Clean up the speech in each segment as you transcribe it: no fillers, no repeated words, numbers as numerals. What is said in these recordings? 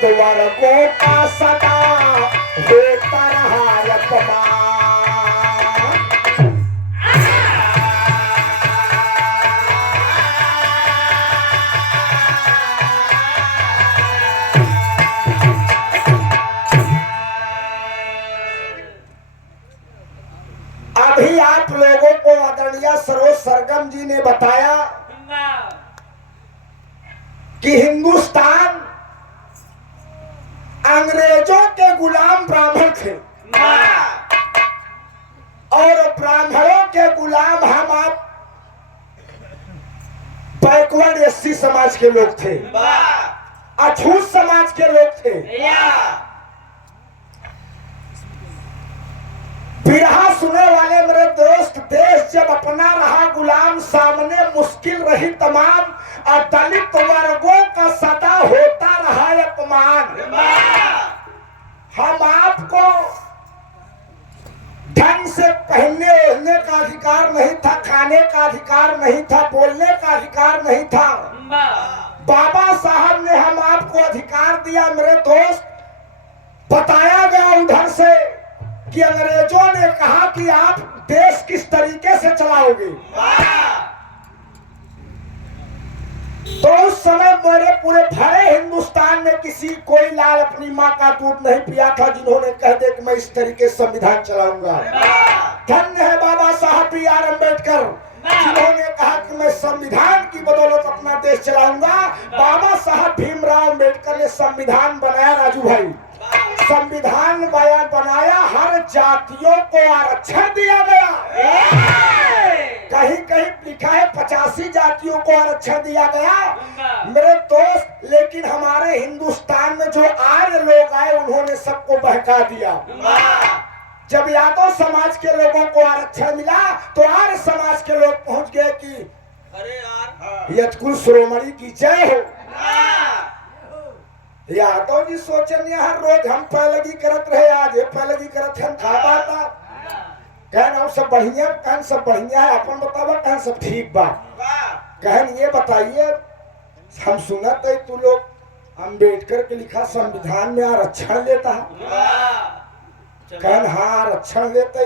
दलित वर्गों का सदा होता रहा अपमान। अभी आप लोगों को आदरणीय सरोज सरगम जी ने बताया कि हिंदुस्तान अंग्रेजों के गुलाम ब्राह्मण थे और ब्राह्मणों के गुलाम हम आप बैकवर्ड एससी समाज के लोग थे, अछूत समाज के लोग थे। बिरहा सुने वाले मेरे दोस्त, देश जब अपना रहा गुलाम, सामने मुश्किल रही तमाम, और दलित वर्गों का सदा होता रहा अपमान। हम आपको ढंग से पहनने ओढ़ने का अधिकार नहीं था, खाने का अधिकार नहीं था, बोलने का अधिकार नहीं था। बाबा साहब ने हम आपको अधिकार दिया मेरे दोस्त। बताया गया उधर से कि अंग्रेजों ने कहा कि आप देश किस तरीके से चलाओगे। तो उस समय मेरे पूरे भरे हिंदुस्तान में किसी कोई लाल अपनी माँ का दूध नहीं पिया था जिन्होंने कह दे कि मैं इस तरीके से संविधान चलाऊंगा। धन्य है बाबा साहब B.R. अम्बेडकर जिन्होंने कहा कि मैं संविधान की बदौलत अपना देश चलाऊंगा। बाबा साहब भीमराव अम्बेडकर ने संविधान बनाया। राजू भाई, संविधान बनाया, हर जातियों को आरक्षण दिया गया। कहीं कहीं लिखा है 85 जातियों को आरक्षण दिया गया मेरे दोस्त। लेकिन हमारे हिंदुस्तान में जो आर्य लोग आए उन्होंने सबको बहका दिया। जब यादव समाज के लोगों को आरक्षण मिला तो आर्य समाज के लोग पहुंच गए कि अरे यार यजकुल शिरोमणि की जय हो। यादव जी सोचन हर रोज हम पैलगी करत रहे, आज ये पैलगी करत हम खा पाता कहन सब बढ़िया, कहन सब बढ़िया है, अपन बतावा कहन सब ठीक बा। कहन ये बताइए, हम सुनत है तू लोग अम्बेडकर के लिखा संविधान में आरक्षण लेता है। कहन हाँ आरक्षण लेते।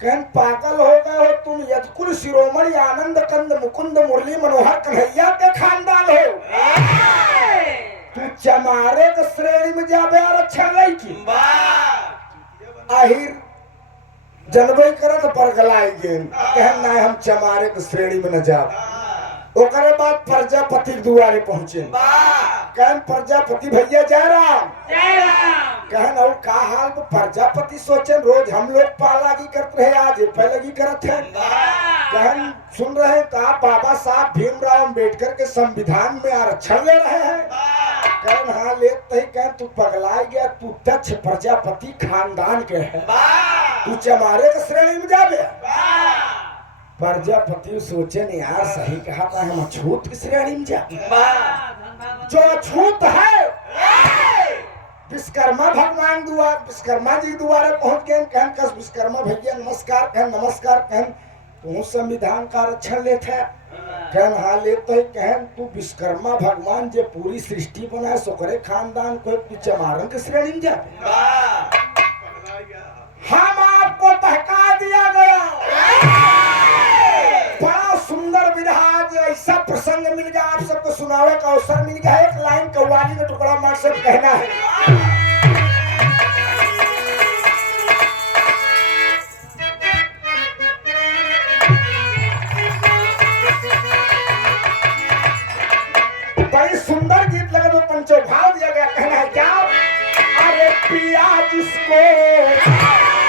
कहन पागल हो गए हो तुम, यजकुल शिरोमणि आनंद कंद मुकुंद मुरली मनोहर कन्हैया के खानदान हो, तू चमारे के श्रेणी में जाबे आरक्षण ले की। आहिर जनबई करत परगलाई गेन, कहन ना हम चमारे के श्रेणी में न जाब। ओकरे बाद प्रजापति दुआरे पहुंचे। कहन प्रजापति भैया जय राम। कहन और का हाल। प्रजापति सोचे रोज हम लोग पालागी करते रहे, आज पहलगी करत है। कहन सुन रहे का बाबा साहब भीमराव अम्बेडकर के संविधान में आरक्षण ले रहे हैं। कहन हाँ लेते ही। कहन तू पगला गया, तू दक्ष प्रजापति खानदान के है, तू चमारे के श्रेणी में जाबे। प्रजापति सोचे ने यार सही कहा था, हम अछूत की श्रेणी में जाबे। जो अछूत है विश्वकर्मा भगवान दुआर, विश्वकर्मा जी द्वारे पहुंच गए। कहन कस विश्वकर्मा भैया नमस्कार। कहन नमस्कार। कहन तू संविधान का आरक्षण लेते। कहन हाँ लेते ही। कहन तू विश्वकर्मा भगवान जो पूरी सृष्टि बनाए सोकरे खानदान को तू चमारन की श्रेणी में जाते। हम आपको बहका दिया गया। बड़ा सुंदर विधा, ऐसा प्रसंग मिल गया आप सबको सुनावे का अवसर मिल गया। एक लाइन कव्वाली का टुकड़ा मार से कहना है। बड़ी सुंदर गीत लगा जो पंचो भाव दिया गया। कहना है क्या, अरे पिया जिसको,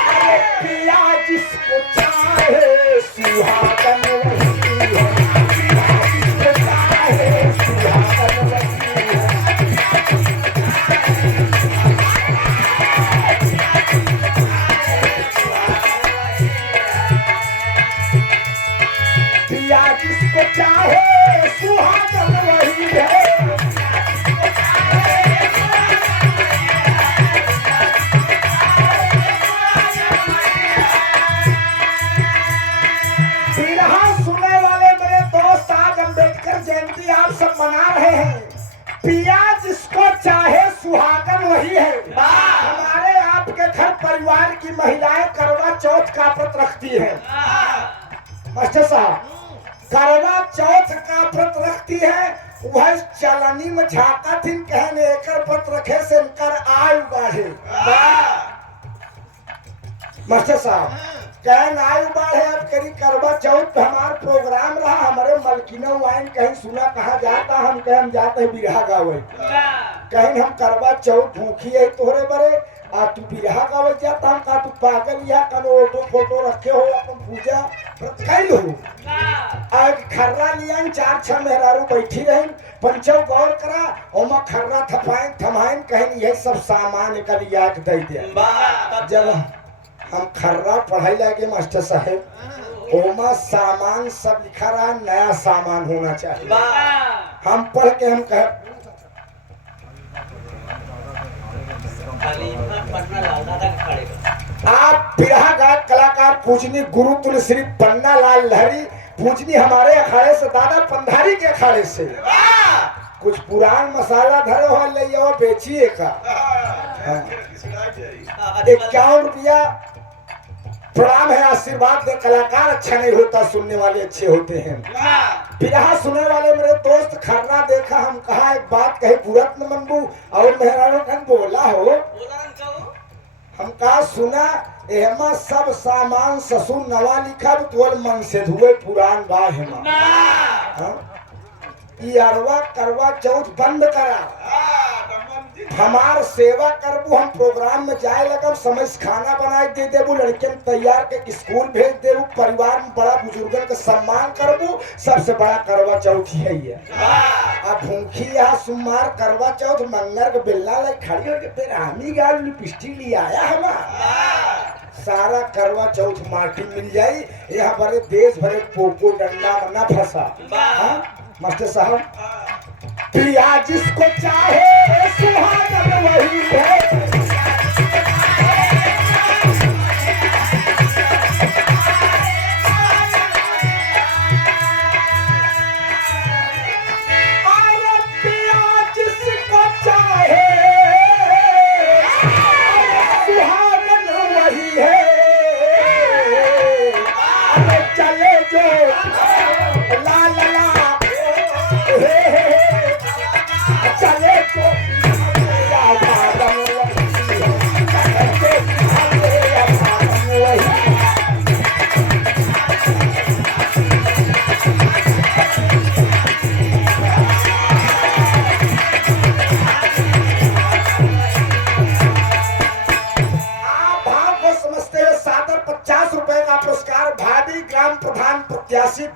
अरे पिया जिसको चाहे सुहागन वही है, पिया जिसको चाहे सुहागन वही है। पिया जिसको चाहे सुहागन वही है। घर परिवार की महिलाएं करवा चौथ का व्रत रखती हैं। मास्टर साहब, करवा चौथ का व्रत रखती है, वह चलनी में झाका थी कहने एकर व्रत रखे से इनकर आयु बढ़े। मास्टर साहब कहन आयु बढ़े, अब करी करवा चौथ पे हमार प्रोग्राम रहा, हमारे मलकिनो वाइन कहीं सुना कहा जाता, हम कहें जाते हैं बिरहा गावे, कहीं हम करवा चौथ भूखी है तोहरे बरे आ तू बिरहा गावे जाता, हम कहा तू पागल या कनो ऑटो फोटो रखे हो अपन पूजा व्रत कैल हो। आज खर्रा लिया 4-6 मेहरारू बैठी रही, पंचौ गौर करा ओमा खर्रा थपाइन थमाइन कहीं यही सब सामान का लिया के दे दिया। जब हम खर्रा पढ़ाई लगे मास्टर साहेब, ओमा सामान सब लिखा रहा, नया सामान होना चाहिए। हम पढ़ के हम कह आप बिरहा गायक कलाकार पूजनी गुरु तुलश्री पन्ना लाल लहरी, पूजनी हमारे अखाड़े से दादा पंधारी के अखाड़े से कुछ पुरान मसाला धरे हो ले जाओ बेचिए का 51 रुपया प्रणाम है, आशीर्वाद दे। कलाकार अच्छा नहीं होता, सुनने वाले अच्छे होते हैं। बिरहा सुनने वाले मेरे दोस्त खर्रा देखा, हम कहा एक बात कहे बुरत न मनबू और मेहरानों खन बोला हो, हम कहा सुना एहमा सब सामान ससुर नवा लिखा तोल मन से धुए पुरान बा हेमा। ई अरवा करवा चौथ बंद करा, हमार सेवा करबू, हम प्रोग्राम में जाए लगब, समय से खाना बनाए दे देबू, लड़कियन तैयार के स्कूल भेज देबू, परिवार में बड़ा बुजुर्गन का सम्मान करबू, सबसे बड़ा करवा चौथ ही है। अब भूखी यहाँ सुमार करवा चौथ मंगर के बेलना लग खड़ी होके फिर आमी गाल लिपस्टिक ले आया हमारा सारा करवा चौथ माटी मिल जाई, यहाँ बड़े देश भरे पोको डंडा बना फंसा। मास्टर साहब, प्रिया जिसको चाहे सुहागन वही है,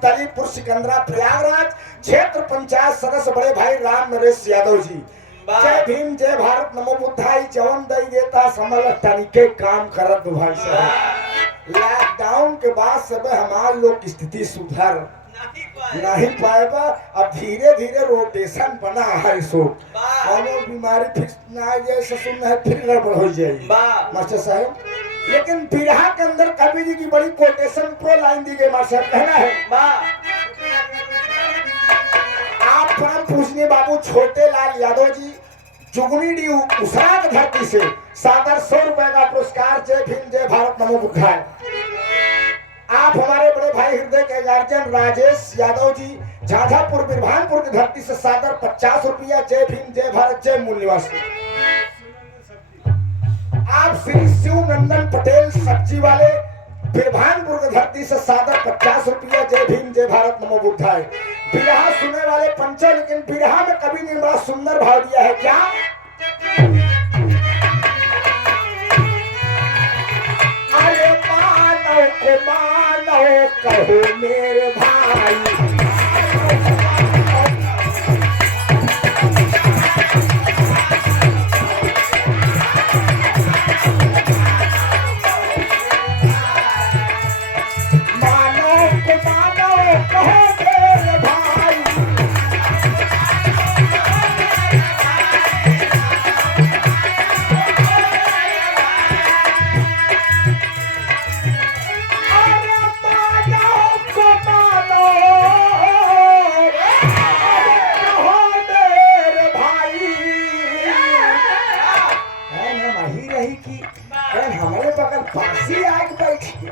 दलीपुर सिकंदरा प्रयागराज क्षेत्र पंचायत सदस्य बड़े भाई राम नरेश यादव जी। जय भीम, जय भारत, नमो बुद्धाई, जवन दई देता समल तनिके काम करत भाई साहब। लॉकडाउन के बाद सब हमार लोग की स्थिति सुधर नहीं पाएगा, अब धीरे धीरे रोटेशन बना है, सो और बीमारी फिक्स ना जाए, ससुर है फिर गड़बड़ हो जाएगी मास्टर साहब। लेकिन बिरहा के अंदर कवि जी की बड़ी कोटेशन प्रो लाइन दी गई मास्टर, कहना है आप परम पूजनीय बाबू छोटे लाल यादव जी जुगनी डी उसरा की धरती से सादर 100 रुपए का पुरस्कार। जय भीम, जय भारत, नमो बुद्धाय। आप हमारे बड़े भाई हृदय के गार्जियन राजेश यादव जी झाझापुर बिरभानपुर की धरती से सादर 50 रुपया। जय भीम, जय भारत, जय मूल निवासी। आप श्री शिव नंदन पटेल सब्जी वाले बिरभानपुर की धरती से सादर 50 रुपया। जय भीम, जय भारत, नमो बुद्धाय। बिरहा सुनने वाले पंचो, लेकिन बिरहा में कभी ने बड़ा सुंदर भाव दिया है, क्या अरे मानो को मानो कहो मेरे भाई, नारायण हमारे बगल पासी आके बैठी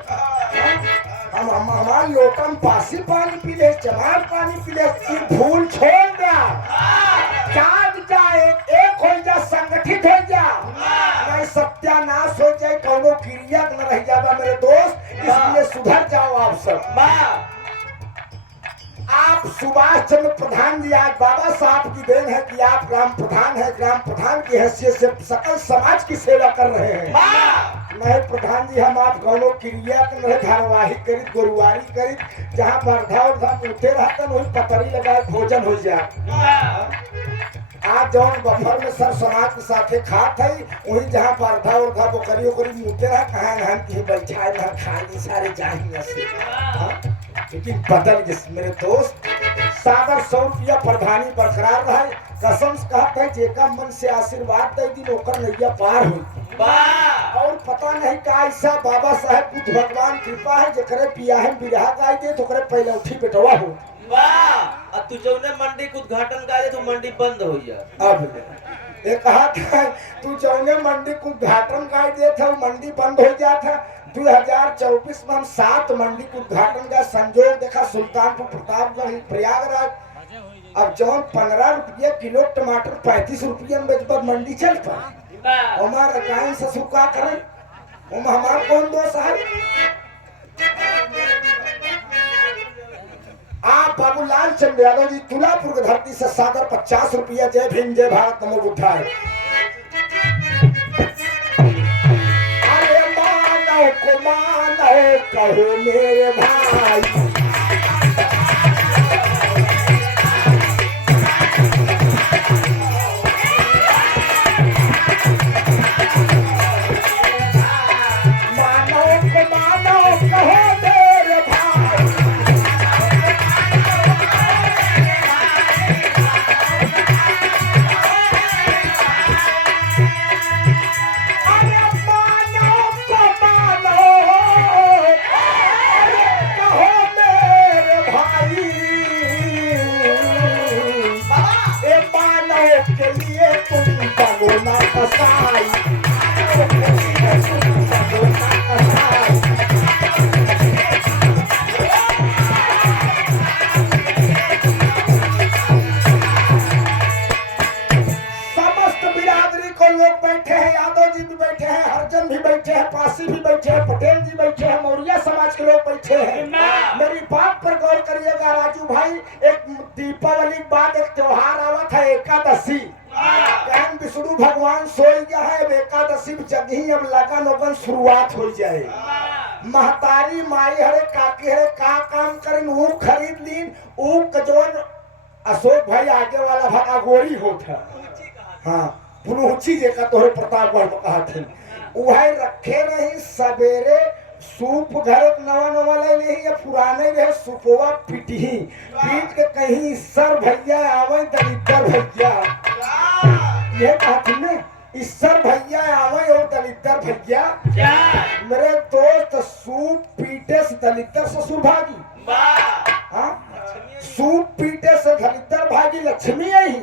हम हमारे लोटम पासी पानी पी ले, चमार पानी पी ले, भूल छोड़ दिया। चाँद जाए एक हो जा, संगठित हो जा, नहीं सत्यानाश हो जाए, कौनो क्रिया न रह जाएगा मेरे दोस्त। इसलिए सुधर जाओ आप सब। आप सुभाष चंद्र प्रधान जी, आज बाबा साहब की देन है कि आप ग्राम प्रधान है, ग्राम प्रधान की हैसियत से सकल समाज की सेवा कर रहे हैं। नहीं प्रधान जी, हम आप कौनो क्रिया धारावाही करित, गुरुवारी करित, जहाँ वर्धा उर्धा उठे रहता वही पतरी लगाए भोजन हो जाए। आज जौन बफर में सब समाज के साथे खात है, वही जहाँ वर्धा उर्धा बोकरी ओकरी मुते रहा, कहाँ नहन की बैठाए न खाए सारे जाएंगे से। लेकिन बदल गए मेरे दोस्त। सागर 100 रुपया प्रधानी बरकरार रहा, कसम से कहता है जेका मन से आशीर्वाद दे दिन ओकर नैया पार हुई। और पता नहीं का ऐसा बाबा साहेब बुद्ध भगवान कृपा है, जकरे बियाह बिरहा गाय दे तो करे पहले उठी बेटवा हो। वाह, तू जौने मंडी के उद्घाटन गाय तो मंडी बंद हो जा। अब ये कहा था तू जौने मंडी को उद्घाटन गाय दे था मंडी बंद हो जाता। 2024 में हम 7 मंडी को उद्घाटन का संजोग देखा, सुल्तानपुर, प्रतापगढ़, प्रयागराज। अब जौन 15 रुपये किलो टमाटर 35 रुपये में बेचकर मंडी चलता, हमारा गाय ससुर का करें, हमारा कौन दोष है। आप बाबूलाल चंद्र यादव जी तुलापुर की धरती से सागर 50 रुपया। जय भीम, जय भारत, नमो बुद्धाय। अरे मानो को मानो कहो मेरे भाई, पटेल जी बैठे हैं, मौर्य समाज के लोग बैठे हैं। मेरी बात पर गौर करिएगा राजू भाई। एक दीपावली के बाद एक त्योहार आवा था एकादशी। विष्णु भगवान सोई गया है, एकादशी जगही अब लगन ओगन शुरुआत हो जाए। महतारी माई हरे काकी हरे का काम करें, वो खरीद लीन, वो कजोन अशोक भाई आगे वाला भगा गोरी होता। हाँ पुनौची जेका तोहरे प्रतापगढ़ में कहा थे, वह रखे रही सवेरे सूप घर नवा नवा ले ली या पुराने रहे सुपवा पिटी पीट के कहीं सर भैया आवे दलितर भैया, ये कहती ने ईश्वर भैया आवे और दलितर भैया। मेरे दोस्त सूप पीटे से दलितर ससुर भागी, सूप पीटे से दलितर भागी। लक्ष्मी आई,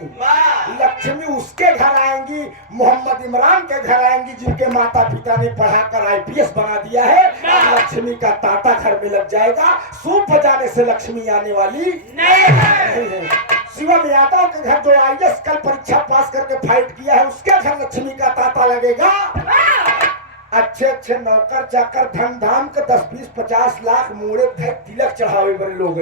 लक्ष्मी उसके घर आएंगी, मोहम्मद इमरान के घर आएंगी जिनके माता पिता ने पढ़ाकर IPS बना दिया है। लक्ष्मी का ताता घर में लग जाएगा। सूप बजाने से लक्ष्मी आने वाली नहीं है। शिवम यादव के घर जो IAS कल परीक्षा पास करके फाइट किया है, उसके घर लक्ष्मी का ताता लगेगा। अच्छे अच्छे नौकर चाकर धन धाम के 10 20 50 लाख मुड़े थे, तिलक चढ़ावे बड़े लोग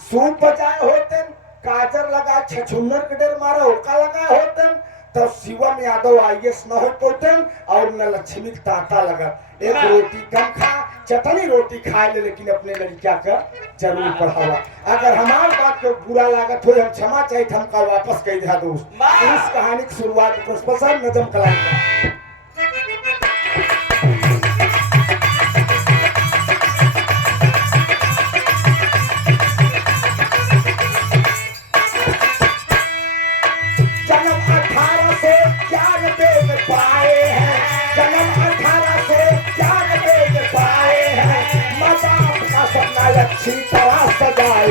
सूप बजाए होते, काजर लगा छछुन्नर के डेर मारा ओका लगा होते, तब शिवम यादव IAS न हो पाते और न लक्ष्मी ताता लगा। एक रोटी कम खा, चटनी रोटी खा ले, लेकिन अपने लड़किया का जरूर पढ़ावा। अगर हमारे बात को बुरा लागत हो, हम क्षमा चाहिए, हमका वापस कह दिया दोस्त। इस कहानी की शुरुआत पुष्पसर नजम कलाम। अच्छी तरह सजाए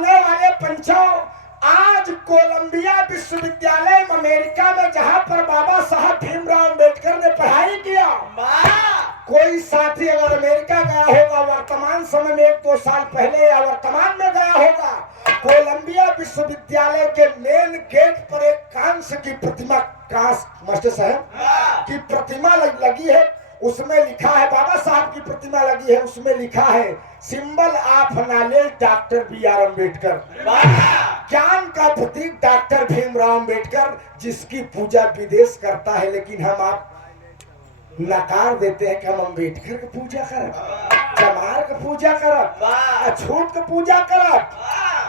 सुनने वाले पंचों, आज कोलंबिया विश्वविद्यालय अमेरिका में जहां पर बाबा साहब भीमराव अंबेडकर ने पढ़ाई किया, कोई साथी अगर अमेरिका गया होगा वर्तमान समय में 1-2 साल पहले या वर्तमान में गया होगा, कोलंबिया विश्वविद्यालय के मेन गेट पर एक कांस्य की प्रतिमा, मास्टर साहब की प्रतिमा लगी है। उसमें लिखा है, बाबा साहब की प्रतिमा लगी है, उसमें लिखा है symbol of knowledge doctor B.R. Ambedkar, ज्ञान का प्रतीक डॉक्टर भीमराव अम्बेडकर, जिसकी पूजा विदेश करता है, लेकिन हम आप नकार देते हैं कि हम अम्बेडकर की पूजा करब, चमार की पूजा करब, अछूत की पूजा करब।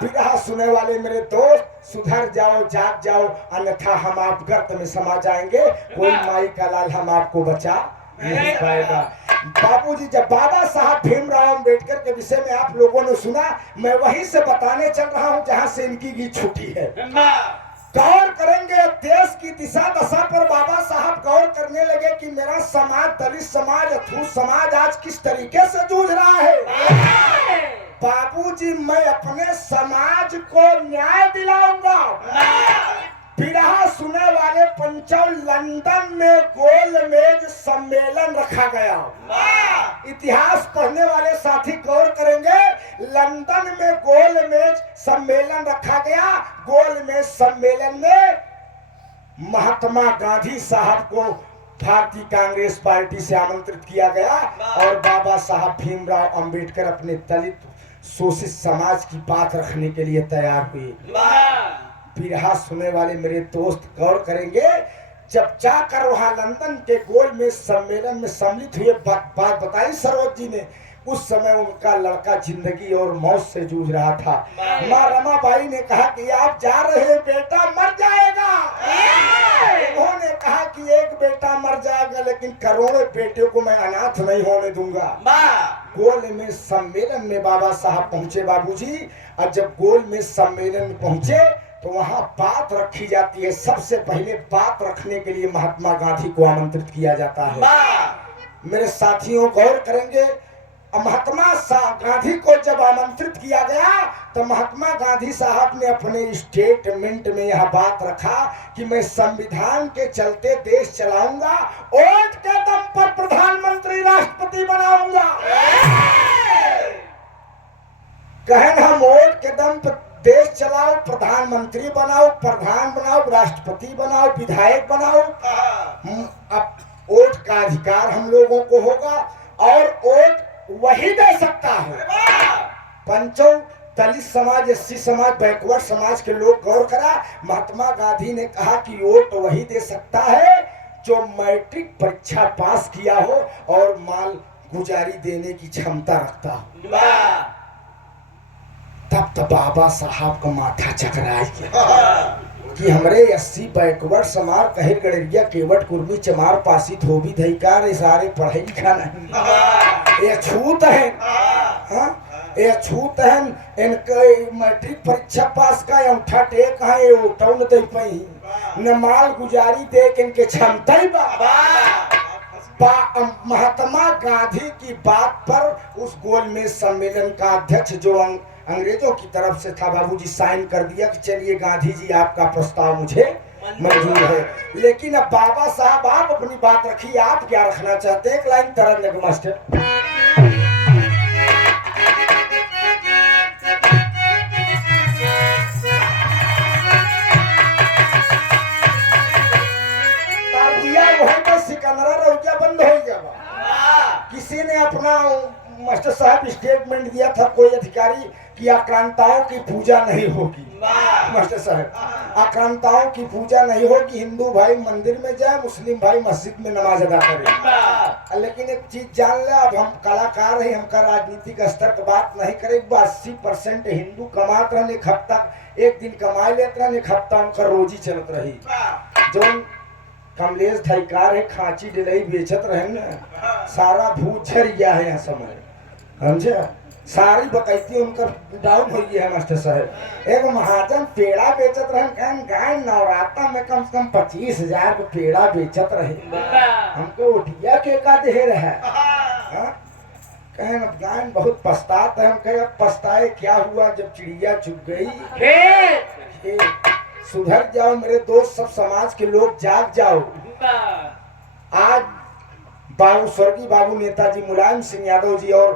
बिरहा सुने वाले मेरे दोस्त, सुधर जाओ, जाग जाओ, अन्यथा हम आप गर्त में समा जाएंगे। कोई माई का लाल हम आपको बचा नहीं पाएगा। बाबूजी, जब बाबा साहब भीमराव अंबेडकर के विषय में आप लोगों ने सुना, मैं वहीं से बताने चल रहा हूं जहां से इनकी गीत छूटी है। गौर करेंगे देश की दिशा दशा पर बाबा साहब गौर करने लगे कि मेरा समाज, दलित समाज, अछूत समाज आज किस तरीके से जूझ रहा है। बाबूजी, मैं अपने समाज को न्याय दिलाऊंगा। बिरहा सुने वाले पंचों, लंदन में गोलमेज सम्मेलन रखा गया। इतिहास पढ़ने वाले साथी गौर करेंगे, लंदन में गोलमेज सम्मेलन रखा गया। गोलमेज सम्मेलन में महात्मा गांधी साहब को भारतीय कांग्रेस पार्टी से आमंत्रित किया गया और बाबा साहब भीमराव अंबेडकर अपने दलित शोषित समाज की बात रखने के लिए तैयार हुए। बिरहा सुनने वाले मेरे दोस्त गौर करेंगे, जब जाकर वहां लंदन के गोलमेज सम्मेलन में सम्मिलित हुए, बात बताई सरोज जी ने, उस समय उनका लड़का जिंदगी और मौत से जूझ रहा था। माँ रमाबाई ने कहा कि आप जा रहे हैं, बेटा मर जाएगा। उन्होंने कहा कि एक बेटा मर जाएगा, लेकिन करोड़ों बेटियों को मैं अनाथ नहीं होने दूंगा। गोलमेज सम्मेलन में बाबा साहब पहुंचे बाबूजी, और जब गोलमेज सम्मेलन में पहुंचे तो वहां बात रखी जाती है। सबसे पहले बात रखने के लिए महात्मा गांधी को आमंत्रित किया जाता है। मेरे साथियों गौर करेंगे, महात्मा गांधी को जब आमंत्रित किया गया तो महात्मा गांधी साहब ने अपने स्टेटमेंट में यह बात रखा कि मैं संविधान के चलते देश चलाऊंगा, वोट के दम पर प्रधानमंत्री राष्ट्रपति बनाऊंगा। कहन हम वोट के दम पर देश चलाओ, प्रधानमंत्री बनाओ, प्रधान बनाओ, राष्ट्रपति बनाओ, विधायक बनाओ, अब वोट का अधिकार हम लोगों को होगा और वोट वही दे सकता है। पंचों, दलित समाज, एससी समाज, बैकवर्ड समाज के लोग गौर करा, महात्मा गांधी ने कहा कि वोट वही दे सकता है जो मैट्रिक परीक्षा पास किया हो और माल गुजारी देने की क्षमता रखता हो। तब तो बाबा साहब का माथा चकराए कि हमरे 80 बैकवर्ड समार कहे गड़रिया केवट कुर्मी चमार पासी धोबी धईकार सारे पढ़े लिखा नहीं, ये छूत है। ये छूत है, इनके मैट्रिक परीक्षा पास का अंगूठा टेक है, ये उठाऊ न दे पाई, न माल गुजारी दे के इनके क्षमता ही महात्मा गांधी की बात पर उस गोलमेज सम्मेलन का अध्यक्ष जो अंग्रेजों की तरफ से था बाबूजी साइन कर दिया कि चलिए गांधी जी आपका प्रस्ताव मुझे मंजूर है। लेकिन अब बाबा साहब आप अपनी बात रखिए, आप क्या रखना चाहते हैं? एक लाइन तरन लगे मास्टर। सिकंदरा रौजा बंद हो गया। किसी ने अपना मास्टर साहब स्टेटमेंट दिया था, कोई अधिकारी, कि आक्रांताओं की पूजा नहीं होगी। मास्टर साहब, आक्रांताओं की पूजा नहीं होगी, हिंदू भाई मंदिर में जाए, मुस्लिम भाई मस्जिद में नमाज अदा करे। लेकिन एक चीज जान ले, अब हम कलाकार हैं, हमका राजनीतिक स्तर की बात नहीं करे। 80% हिंदू कमात रहने, एक हफ्ता एक दिन कमाए लेते रहने, एक हफ्ता उनका रोजी चलत रही। जो कमलेश धईकार है, खांची डिलई बेचत रहे न, सारा भूत झर गया है यहाँ समय, समझे? सारी बकैती उनका डाउन हो गया है मास्टर साहब। एक महाजन पेड़ा बेचत रहे, कहन गाय नवरात्र में कम से कम 25,000 का पेड़ा बेचत रहे। हमको उठिया के का दे रहा, कहें गायन बहुत पछताता है। हम कहे अब पछताए क्या हुआ जब चिड़िया चुग गई। ये सुधर जाओ मेरे दोस्त, सब समाज के लोग जाग जाओ। आज बाबू स्वर्गीय बाबू नेताजी मुलायम सिंह यादव जी और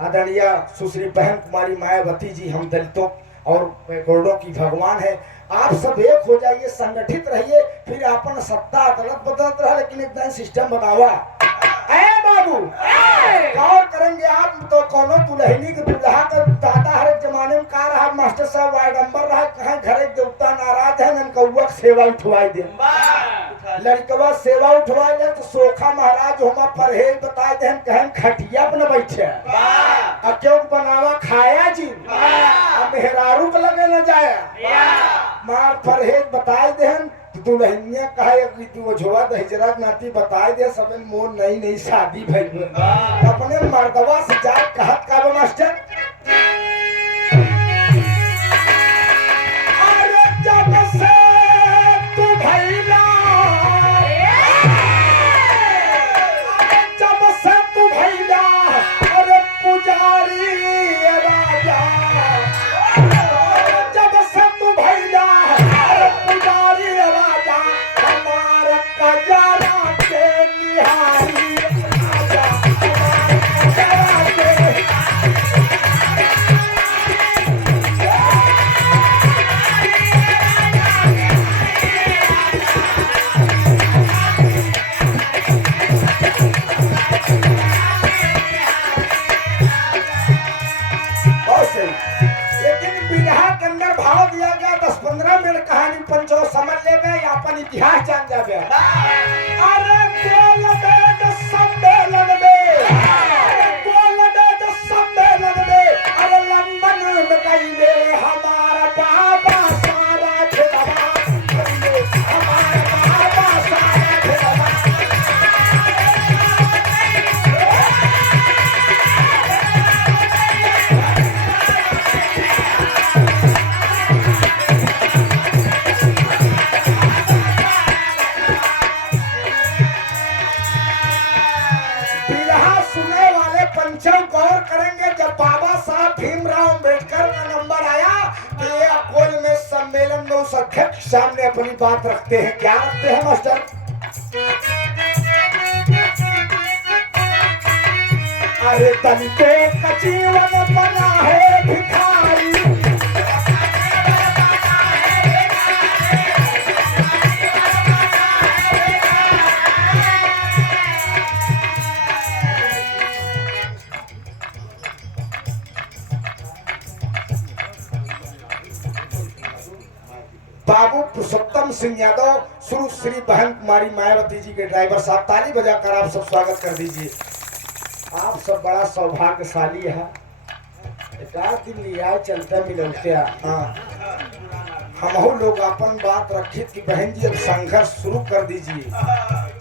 आदरणीय सुश्री बहन कुमारी मायावती जी हम दलितों और करोड़ों की भगवान है। आप सब एक हो जाइए, संगठित रहिए, फिर अपन सत्ता अदालत बदलत रहा, लेकिन एक दिन सिस्टम बनावा। बाबू गौर करेंगे आप तो कोनो दुल्हनी के दुल्हा का दादा हर एक जमाने में का रहा मास्टर साहब वार्डम्बर रहा, कहा घर एक देवता नाराज है नन कौआ सेवा उठवाई दे, लड़कवा सेवा उठवाई दे तो सोखा महाराज होमा परहेज बताए दे कहन खटिया पर न बैठे अब क्यों बनावा खाया जी अब मेहरारू के लगे न जाया मार परहेज बताए देहन दुल्हनिया कहे कि तू झोवा दहिजरा नाती बताए दे सब मोर नई नई शादी भइल अपने मर्दवा से जाए कहत का मास्टर अरे जब से तू भइला जब से तू भइला अरे पुजारी राजा जब से तू भइला अरे पुजारी राजा हमार कजरा के निहारी राजा हमार कजरा के लेकिन बिरहा के अंदर भाव दिया गया 10-15 मिनट कहानी पंचो समझ ले गए अपन इतिहास जान जाबे। अरे बोल दे जो सम्मेलन में अरे बोल दे जो सम्मेलन में अरे लंदन में कइले हमारा बाबा सारा खेलवा कइले हमारा बाबा सारा खेलवा गौर करेंगे जब बाबा साहब भीमराव अम्बेडकर का नंबर आया तो ये अकोल में सम्मेलन में उस अध्यक्ष सामने अपनी बात रखते हैं। क्या रखते हैं मास्टर? अरे दलितों का जीवन बना है भिखारी बाबू पुरुषोत्तम सिंह यादव शुरू श्री बहन कुमारी मायावती जी के ड्राइवर साहब ताली बजाकर आप सब स्वागत कर दीजिए। आप सब बड़ा सौभाग्यशाली है। एक आध दिन लिया चलते मिलते हाँ हम लोग अपन बात रखी कि बहन जी अब संघर्ष शुरू कर दीजिए,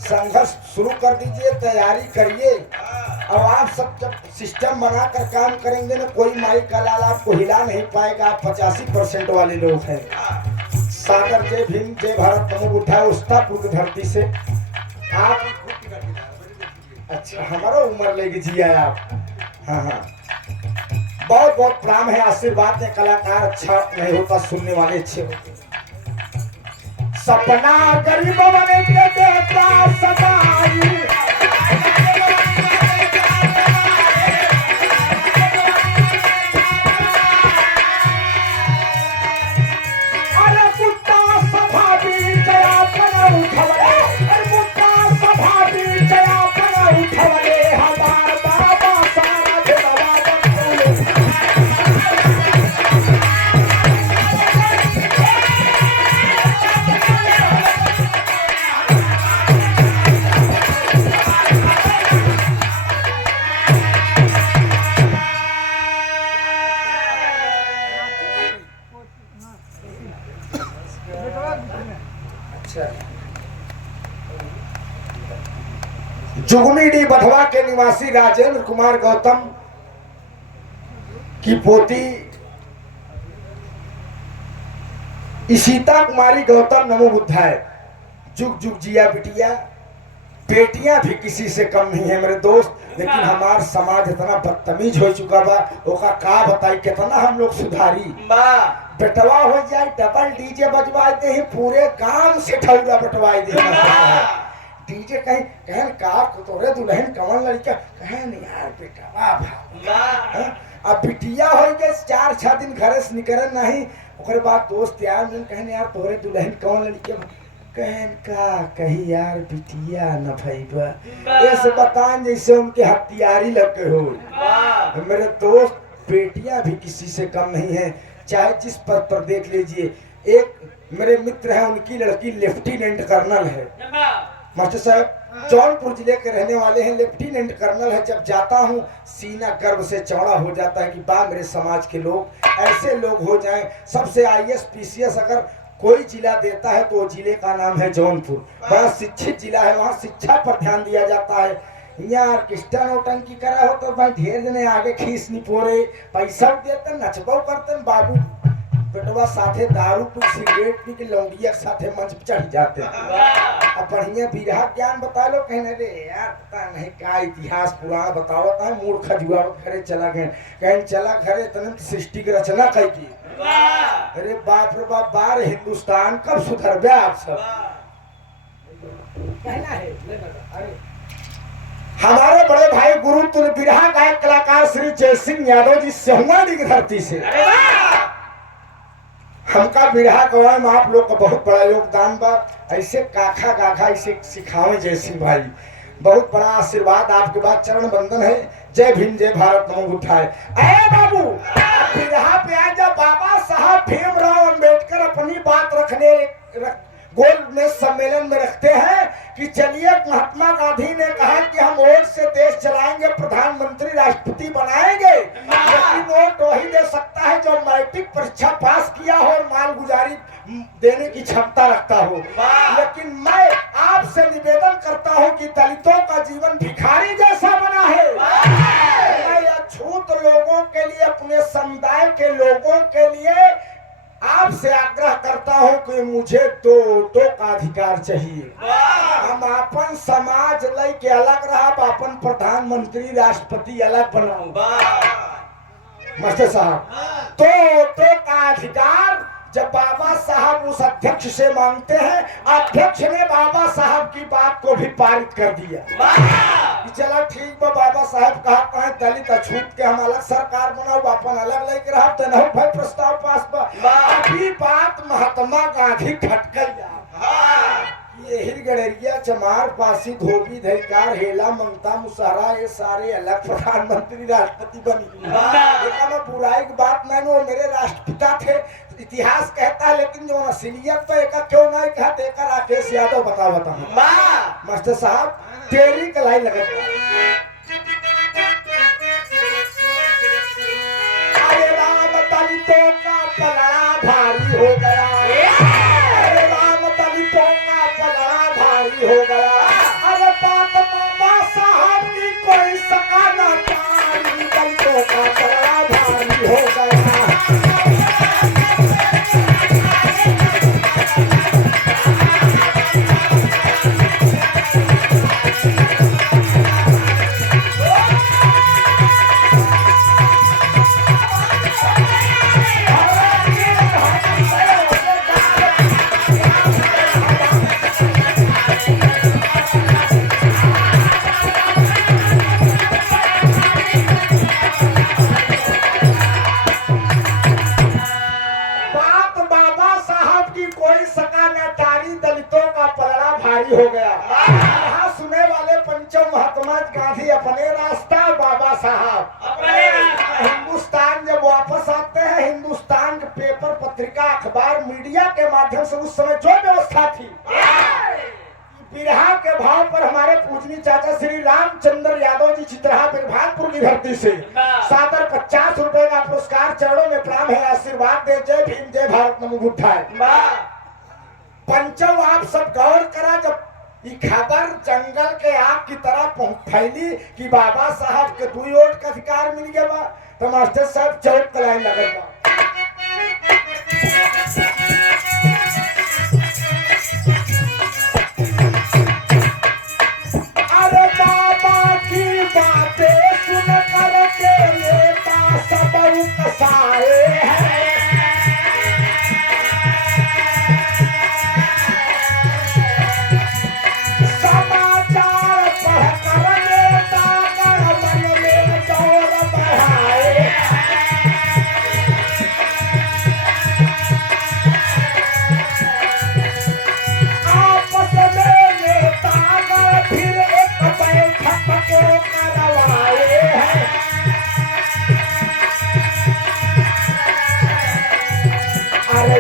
संघर्ष शुरू कर दीजिए, तैयारी करिए। अब आप सब जब सिस्टम बनाकर काम करेंगे ना कोई माई का लाल आपको हिला नहीं पाएगा। आप 85% वाले लोग हैं। सागर जय भीम जय भारत नमो बुद्धाय उस्तापुर की धरती से आप अच्छा हमारा उम्र लेके जिया आप हाँ हाँ बहुत बहुत प्रणाम है, आशीर्वाद है। कलाकार अच्छा नहीं होता सुनने वाले अच्छे होते। सपना गरीब बने के देता सदाई जुगमीडी बधवा के निवासी राजेंद्र कुमार गौतम की पोती इशिता कुमारी गौतम नमो बुद्धाय जुग जुग जिया बिटिया बेटियां भी किसी से कम नहीं है मेरे दोस्त, लेकिन हमार समाज इतना बदतमीज हो चुका बा, ओका का बताई कितना हम लोग सुधारी। बेटवा हो जाए डबल डीजे बजवा दे ही पूरे गांव से ठौरा बटवाई दे। डीजे कहीं कहन का तोरे दुल्हन कमल लड़का कहन यार बेटवा भा अब बिटिया हो गए 4-6 दिन घरे से निकल नहीं, ओकर बाद दोस्त यार मन कहन यार तोरे दुल्हन कौन लड़के कहन का कही यार बिटिया न भईबा ऐसे बताएं जैसे उनके हथियारी लगे हो। मेरे दोस्त बेटियां भी किसी से कम नहीं है, चाहे जिस पद पर देख लीजिए। एक मेरे मित्र हैं, उनकी लड़की लेफ्टिनेंट कर्नल है। मास्टर साहब जौनपुर जिले के रहने वाले हैं, लेफ्टिनेंट कर्नल है। जब जाता हूँ सीना गर्व से चौड़ा हो जाता है कि बा मेरे समाज के लोग ऐसे लोग हो जाएं। सबसे IAS PCS अगर कोई जिला देता है तो जिले का नाम है जौनपुर। बड़ा शिक्षित जिला है, वहाँ शिक्षा पर ध्यान दिया जाता है। यहाँ ऑर्केस्ट्रा नौटंकी करा हो तो भाई ढेर जने आगे खींच नहीं पोरे, पैसा देते नचबो करते बाबू बेटवा साथे दारू पी सिगरेट पी के लौंडिया के साथे मंच पे चढ़ जाते हैं। अब बढ़िया बिरहा ज्ञान बता लो कहने रे यार पता नहीं का इतिहास पुराण बतावत है। मूड खजुआ घरे चला गए, कहीं चला घरे तने सृष्टि की रचना कई की। अरे बाप रे बाप बार हिंदुस्तान कब सुधर गया आप सब कहना है। अरे हमारे बड़े भाई गुरु तुल्य बिरहा गायक कलाकार श्री जयसिंह यादव जी सहुआनी की धरती से हमका बिरहा गवाए में आप लोग का बहुत बड़ा योगदान बा। ऐसे काखा गाखा ऐसे सिखावे जयसिंह भाई, बहुत बड़ा आशीर्वाद आपके बाद चरण बंदन है। जय भीम जय भारत नमो बुद्धाय। अरे बाबू बिरहा पे आ जा। बाबा साहब भीमराव अंबेडकर अपनी बात रखने गोल में सम्मेलन में रखते हैं कि चलिए महात्मा गांधी ने कहा कि हम वोट से देश चलाएंगे, प्रधानमंत्री राष्ट्रपति बनाएंगे, लेकिन वोट वही दे सकता है जो मैट्रिक परीक्षा पास किया हो और मालगुजारी देने की क्षमता रखता हो। लेकिन मैं आपसे निवेदन करता हूं कि दलितों का जीवन भिखारी जैसा बना है। मैं अछूत लोगों के लिए, अपने समुदाय के लोगों के लिए आपसे आग्रह करता हूं कि मुझे दो वोटों का अधिकार चाहिए। हम अपन समाज लय के अलग रहा, अपन प्रधानमंत्री राष्ट्रपति अलग बनाऊ। मास्टर साहब दो वोटों का अधिकार जब बाबा साहब उस अध्यक्ष से मांगते हैं, अध्यक्ष ने बाबा साहब की बात को भी पारित कर दिया कि चला ठीक बा बाबा साहब कहा कहे दलित अछूत के हम अलग सरकार बनाओ, अपन अलग लेके रहा तो नहीं भाई प्रस्ताव पास बा। अभी बात महात्मा गांधी खटकल ये हिरगड़रिया चमार पासी धोबी धैकार हेला मंगता मुसहरा ये सारे अलग प्रधानमंत्री राष्ट्रपति बनी। में बुराई की बात नहीं, वो मेरे राष्ट्रपिता थे इतिहास कहता है, लेकिन जो असलियत तो एक क्यों नहीं कहते एक राकेश यादव बता मास्टर साहब तेरी कलाई लगे। अरे राम दलितों का पलड़ा भारी हो गया, अरे राम दलितों का पलड़ा भारी हो गया। अरे बात बाबा साहब की कोई सका न पारी, दलितों का पलड़ा भारी हो गया। हो गया। यहाँ सुने वाले पंचम महात्मा गांधी अपने रास्ता, बाबा साहब अपने रास्ता। हिंदुस्तान जब वापस आते हैं, हिंदुस्तान के पेपर पत्रिका अखबार मीडिया के माध्यम से उस समय जो व्यवस्था थी, बिरहा के भाव पर हमारे पूजनीय चाचा श्री रामचंद्र यादव जी चित्रहा बिरभानपुर की धरती से सादर 50 रुपए का पुरस्कार चरणों में प्रणाम है, आशीर्वाद दे। जय भीम जय भारत नमो बुद्धाय। पंचम आप सब गौर करा, जब ये खबर जंगल के आग की तरह फैली कि बाबा साहब के 2 वोट का अधिकार मिल गया बा, तो मास्टर साहब चौक कलाई लगे बा।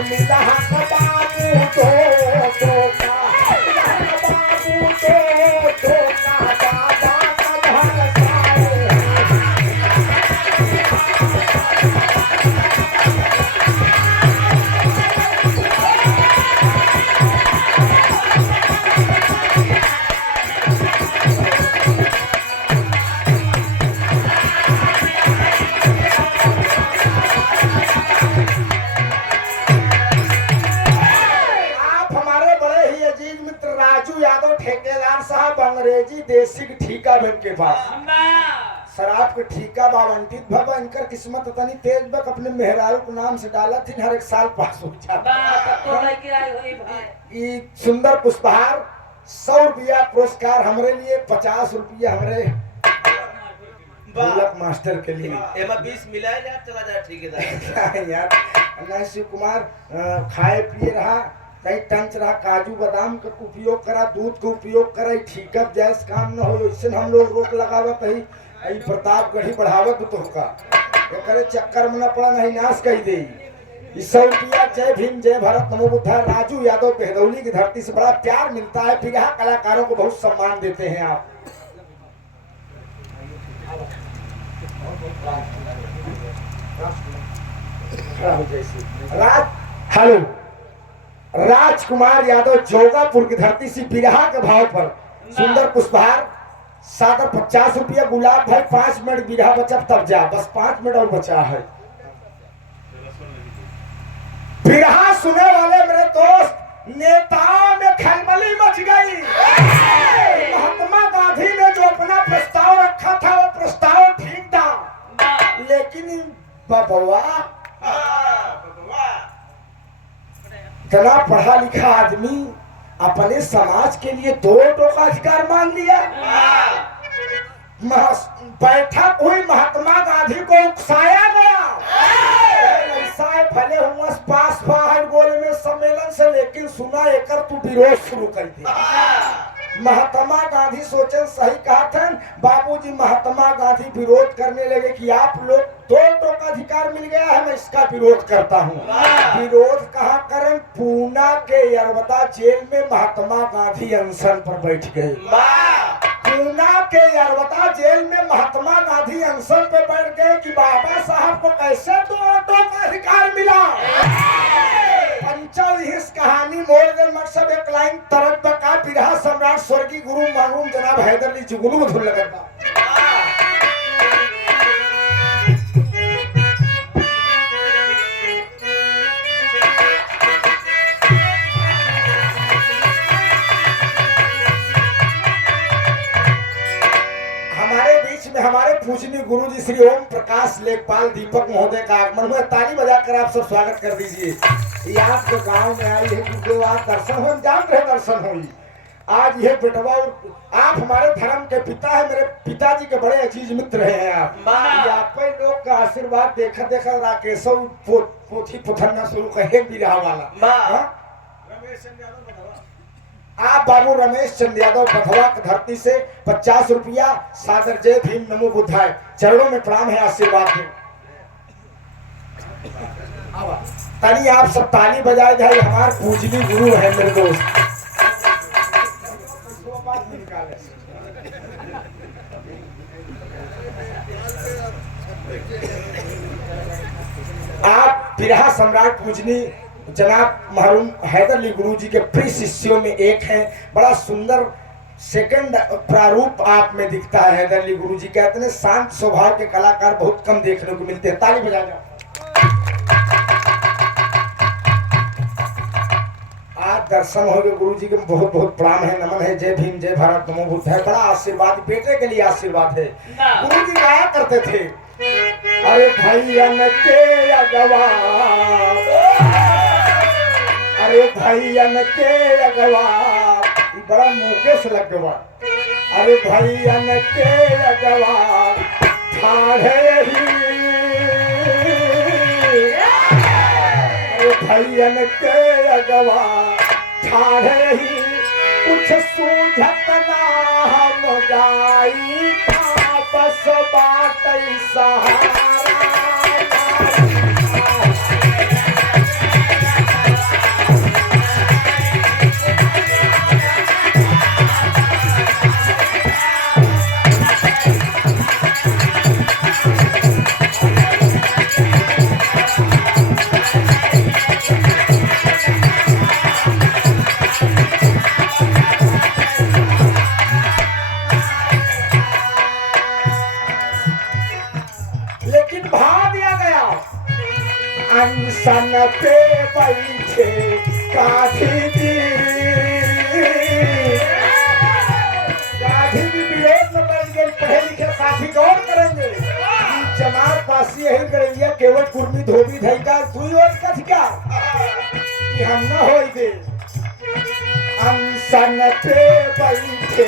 मिला का बाबू तो का मिला का बाबू तो का बाबा का धन सारे राजू यादव ठेकेदार साहब अंग्रेजी देसी के ठेका बन के पास शराब के ठेका बावंटित भव इनकर किस्मत तनी तेज बक अपने मेहरारू के नाम से डाला थी हर एक साल पास हो जाता ये सुंदर पुष्पहार 100 रुपया पुरस्कार हमरे लिए 50 रुपया हमरे बालक मास्टर के लिए एमा 20 मिलाए ले चला जा ठेकेदार यार शिव कुमार खाए पिए रहा कहीं टंच रहा काजू बादाम का उपयोग करा दूध का उपयोग करा ठीकब जैस काम न हो इससे हम लोग रोक लगावत है प्रतापगढ़ी बढ़ावत तो का करे चक्कर में न पड़ा नहीं नाश कही दे 100 रुपया जय भीम जय भारत नमो बुद्धा राजू यादव बेहदौली की धरती से बड़ा प्यार मिलता है फिर यहाँ कलाकारों को बहुत सम्मान देते हैं आप हेलो राजकुमार यादव जोगापुर की धरती से बिरहा के भाव पर सुंदर पुष्पहार सागर 50 रुपया गुलाब भाई 5 मिनट बिरहा बचा तब जा बस 5 मिनट और बचा है बिरहा सुने वाले मेरे दोस्त नेताओं में खलबली मच गई महात्मा गांधी ने जो अपना प्रस्ताव रखा था वो प्रस्ताव ठीक था लेकिन बबुआ इतना पढ़ा लिखा आदमी अपने समाज के लिए 2 वोटों का अधिकार मान लिया बैठक हुई महात्मा गांधी को उकसाया गया ऐसा भले हुआ पास गोल में सम्मेलन से लेकिन सुना एकर तू विरोध शुरू कर दिया महात्मा गांधी सोचे सही कहा था बाबूजी महात्मा गांधी विरोध करने लगे कि आप लोग 2 वोटों का अधिकार मिल गया है मैं इसका विरोध करता हूँ विरोध कहाँ करें पूना के यरवता जेल में महात्मा गांधी अनशन पर बैठ गए पूना के यरवता जेल में महात्मा गांधी अनशन पर बैठ गए कि बाबा साहब को कैसे 2 वोटों का अधिकार मिला पंचल इस कहानी मोड़ गए मकसद एक लाइन तरफ बका बिरहा सम्राट स्वर्गीय गुरु मामूम जनाब हैदर अली जुगनू धुन लगता हमारे पूजनीय गुरु जी श्री ओम प्रकाश लेखपाल दीपक महोदय का आगमन हुआ ताली बजाकर आप सब स्वागत कर दीजिए ये आपके गांव में आई है क्योंकि आज दर्शन हो जान रहे दर्शन हुई आज ये बेटवा आप हमारे धर्म के पिता है मेरे पिताजी के बड़े अजीज मित्र हैं आप आपके लोग का आशीर्वाद देखा देखा राकेश पोथी पुथन्ना शुरू कहे भी रहा वाला आप बाबू रमेश चंद यादव बधवा की धरती से 50 रुपया सादर जय भीम नमो बुद्धाय चरणों में प्रणाम है आशीर्वाद है ताली आप सब ताली बजाए जाए हमारे पूजनीय गुरु है मेरे दोस्त आप बिरहा सम्राट पूजनीय जनाब मरहूम हैदर अली गुरु जी के प्रिय शिष्यों में एक हैं बड़ा सुंदर सेकंड प्रारूप आप में दिखता है हैदर अली गुरु जी कहते हैं शांत स्वभाव के कलाकार बहुत कम देखने को मिलते हैं ताली बजा जाओ आज दर्शन हो गए गुरु जी के बहुत बहुत प्रणाम है नमन है जय भीम जय भारत नमो बुद्ध है बड़ा आशीर्वाद बेटे के लिए आशीर्वाद है गुरु जी गाया करते थे अरे भैया के अगवा अरे भैयन के अगवा बड़ा मौके से लग गवा अरे भैयन के अगवा ठाढ़े ही अरे भैयन के अगवा ठाढ़े ही कुछ सूझत ना हम गाई बस बात सहारा बैठे गांधी जी। गांधी जी विरोध में बैठ गए। पढ़े लिखे साथी गौर करेंगे कि जमात पासी यही करेंगे केवल कुर्मी धोबी धई का दुई और कथ क्या कि हम न होई दे। अनशन पे बैठे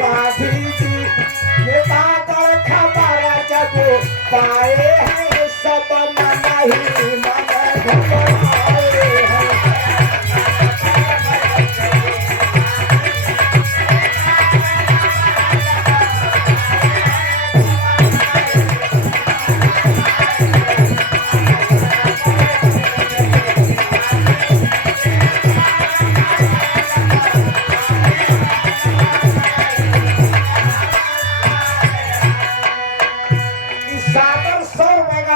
गांधी जी नेता कर खबर जब पाए हैं सब मन ही मन घबराए हैं।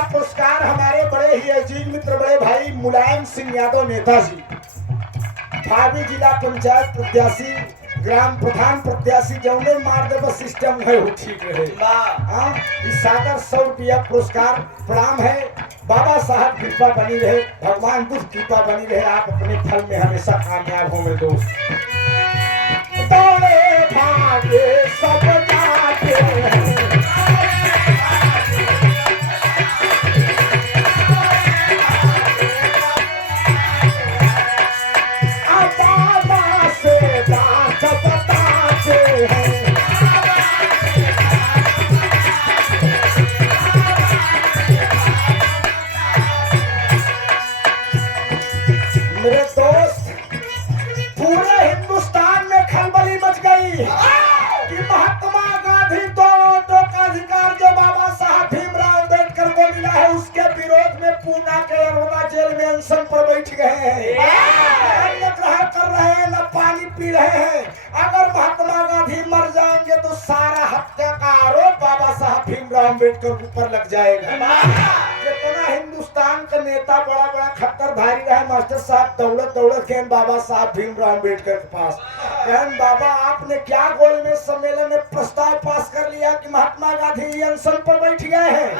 पुरस्कार हमारे बड़े ही अजीज मित्र बड़े भाई मुलायम सिंह यादव नेताजी भावी जिला पंचायत प्रत्याशी ग्राम प्रधान प्रत्याशी जौने मार दे बस सिस्टम है वो ठीक रहे। हाँ इस सागर 100 रुपया पुरस्कार प्रणाम है। बाबा साहब कृपा बनी रहे, भगवान दुष्ट कृपा बनी रहे, आप अपने फल में हमेशा कामयाब हो मेरे दोस्त। दौड़े भागे सब जाते हैं मेरे दोस्त। पूरे हिंदुस्तान में खलबली मच गई कि महात्मा गांधी तो का अधिकार जो बाबा साहब भीमराव अम्बेडकर को मिला है उसके विरोध में पूना के अरोड़ा जेल में अनशन पर बैठ गए हैं। न ग्रहण कर रहे हैं न पानी पी रहे हैं। अगर महात्मा गांधी मर जाएंगे तो सारा हत्या का आरोप बाबा साहब भीमराव अम्बेडकर के ऊपर लग जाएगा। जितना हिंदुस्तान का नेता बड़ा बड़ा खट्टरधारी रहे मास्टर साहब दौड़त दौड़त गए बाबा साहब भीमराव अम्बेडकर के पास। कहन बाबा आपने क्या गोलमेज सम्मेलन में प्रस्ताव पास कर लिया कि महात्मा गांधी अनशन पर बैठ गए हैं।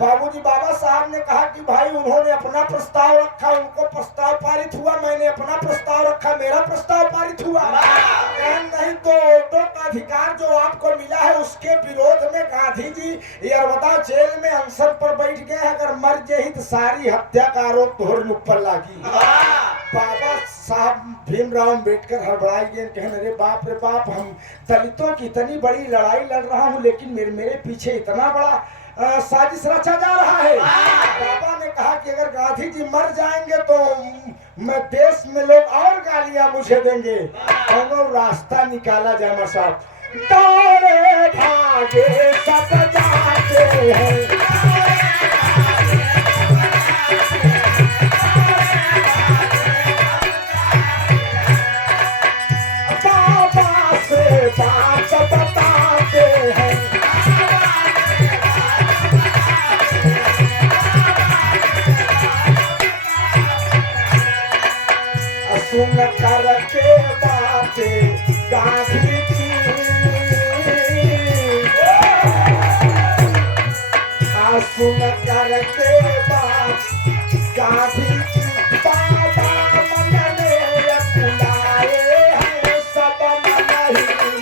बाबूजी बाबा साहब ने कहा कि भाई उन्होंने अपना प्रस्ताव रखा, उनको प्रस्ताव पारित हुआ, मैंने अपना प्रस्ताव रखा, मेरा प्रस्ताव पारित हुआ। नहीं तो वोटों का अधिकार जो आपको मिला है उसके विरोध में गांधी जी यरवदा जेल में अनशन पर बैठ गए। अगर मर गई तो सारी हत्या का आरोप तोहर ऊपर लागी। बाबा साहब भीमराव अम्बेडकर हड़बड़ाई गए, कहने अरे बाप रे बाप, हम दलितों की इतनी बड़ी लड़ाई लड़ रहा हूँ लेकिन मेरे पीछे इतना बड़ा साजिश रचा जा रहा है। बाबा ने कहा कि अगर गांधी जी मर जाएंगे तो मैं देश में लोग और गालियां मुझे देंगे, और रास्ता निकाला जाए। साहब दौड़े भागे सब जाते हैं बाबा से बात बताते हैं। सुन करके बातें गांधी की, सुन करके बात गांधी की, बाबा मन में बुलाए हैं सब मन ही मन